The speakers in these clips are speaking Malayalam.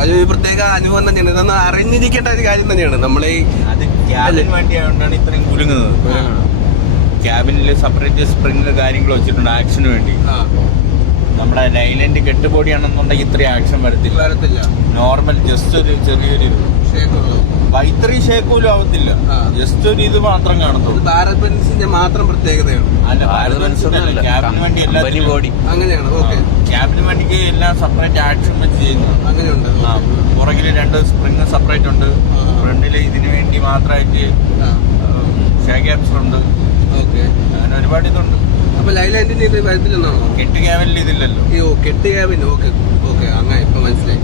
അതൊരു പ്രത്യേക അനുഭവം തന്നെയാണ്. ഇതൊന്നും അറിഞ്ഞിരിക്കേണ്ട ഒരു കാര്യം തന്നെയാണ്. നമ്മളെ അത് ക്യാബിന് വേണ്ടിയാകൊണ്ടാണ് ഇത്രയും കുലുങ്ങുന്നത്. ക്യാബിനിൽ സെപ്പറേറ്റ് സ്പ്രിങ് കാര്യങ്ങൾ വെച്ചിട്ടുണ്ട് ആക്ഷന് വേണ്ടി. നമ്മുടെ ലൈലൻഡ് കെട്ടുപൊടിയാണെന്നുണ്ടെങ്കിൽ ഇത്രയും ആക്ഷൻ വരത്തില്ല. നോർമൽ ജസ്റ്റ് ഒരു ചെറിയൊരു ഇത്രയും ഷേക്കോലും ആവത്തില്ല. ജസ്റ്റ് ഒരു ഇത് മാത്രം കാണത്തുള്ളൂ. ഭാരത് ബെൻസിന്റെ മാത്രം പ്രത്യേകതയാണ്. അല്ല, ഭാരത് ബെൻസിന്റെ ക്യാബിന് വേണ്ടി എല്ലാം ബോഡി അങ്ങനെയാണ്. ഓക്കെ, ക്യാബിന് വേണ്ടിക്ക് എല്ലാം സെപ്പറേറ്റ് ആക്ഷൻ വെച്ച് ചെയ്യുന്നു. അങ്ങനെയുണ്ട്. പുറകില് 2 സ്പ്രിങ് സെപ്പറേറ്റ് ഉണ്ട്. ഫ്രണ്ടില് ഇതിനു വേണ്ടി മാത്രമായിട്ട് ഷേക്ക് ആപ്സ് ഉണ്ട്. ഓക്കെ, അങ്ങനെ ഒരുപാട് ഇതുണ്ട്. അപ്പൊ ലൈലാൻഡിന് ഇത് വരത്തില്ലെന്നാണോ? കെട്ട് ക്യാബിനിൽ ഇതില്ലല്ലോ. അയ്യോ, കെട്ട് ക്യാബിൻ. ഓക്കെ ഓക്കെ, അങ്ങനെ ഇപ്പൊ മനസ്സിലായി.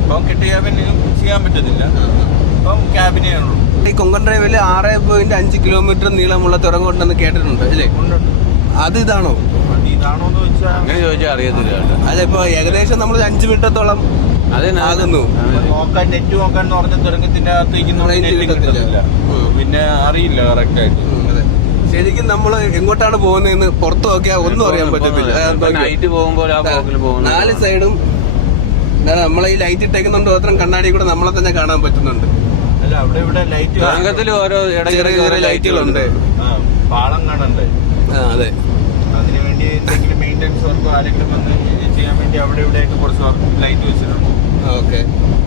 ഇപ്പം കെട്ട് ക്യാബിന് ചെയ്യാൻ പറ്റത്തില്ല. ഇപ്പം ക്യാബിനേ ഉള്ളൂ. ഈ കൊങ്കൺ ഡ്രൈവില് 6.5 കിലോമീറ്റർ നീളമുള്ള തുറങ്കോട്ടെന്ന് കേട്ടിട്ടുണ്ട് അല്ലേ? അത് ഇതാണോ? ഇതാണോന്ന് വെച്ചാൽ അങ്ങനെ ചോദിച്ചാൽ അറിയത്തില്ല. അല്ല, ഇപ്പൊ ഏകദേശം നമ്മൾ 5 മീറ്ററത്തോളം ആകുന്നു. നോക്കാൻ നെറ്റ് നോക്കാൻ എന്ന് പറഞ്ഞ തുരങ്കത്തിന്റെ അകത്ത് പിന്നെ അറിയില്ല കറക്റ്റ് ആയിട്ട്. ശരിക്കും നമ്മൾ എങ്ങോട്ടാണ് പോകുന്നതെന്ന് പുറത്ത് നോക്കിയാൽ ഒന്നും അറിയാൻ പറ്റത്തില്ല. നൈറ്റ് പോകുമ്പോൾ 4 സൈഡും നമ്മളെ ഈ ലൈറ്റ് ഇട്ടേക്കുന്നുണ്ട്. മാത്രം കണ്ണാടി കൂടെ നമ്മളെ തന്നെ കാണാൻ പറ്റുന്നുണ്ട്. അല്ല, അവിടെ ഇവിടെ ലൈറ്റ് ഓരോ ചെറിയ ചെറിയ ലൈറ്റുകളുണ്ട്. പാളം കാണണ്ടേ? അതെ, അതിനുവേണ്ടി എന്തെങ്കിലും മെയിൻ്റെനൻസ് വർക്കോ ആരെങ്കിലും വന്ന് ചെയ്യാൻ വേണ്ടി അവിടെ ഇവിടെയൊക്കെ കുറച്ച് ലൈറ്റ് വെച്ചിട്ടുണ്ട്. ഓക്കെ.